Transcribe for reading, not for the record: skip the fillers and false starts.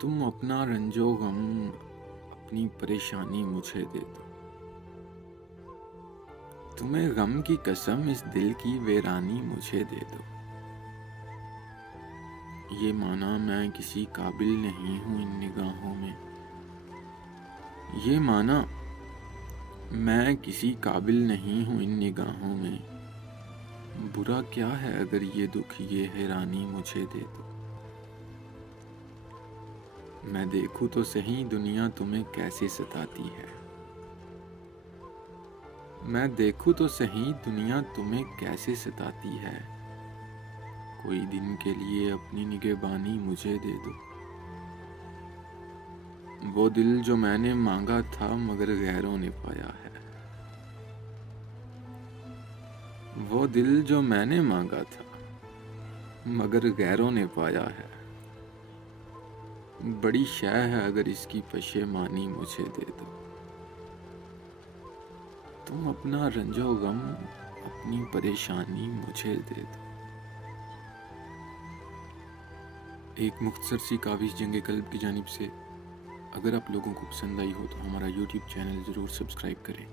तुम अपना रंजो गम, अपनी परेशानी मुझे दे दो। तुम्हें गम की कसम, इस दिल की वीरानी मुझे दे दो। ये माना मैं किसी काबिल नहीं हूँ इन निगाहों में। ये माना मैं किसी काबिल नहीं हूँ इन निगाहों में। बुरा क्या है अगर ये दुख, ये हैरानी मुझे दे दो। मैं देखूं तो सही दुनिया तुम्हें कैसे सताती है। मैं देखूं तो सही दुनिया तुम्हें कैसे सताती है। कोई दिन के लिए अपनी निगहबानी मुझे दे दो। वो दिल जो मैंने मांगा था मगर गैरों ने पाया है। वो दिल जो मैंने मांगा था मगर गैरों ने पाया है। बड़ी शय है अगर इसकी पशेमानी मुझे दे दो। तुम अपना रंजो गम, अपनी परेशानी मुझे दे दो। एक मुख्तसर सी काविश जंगे कल्ब की जानिब से। अगर आप लोगों को पसंद आई हो तो हमारा YouTube चैनल ज़रूर सब्सक्राइब करें।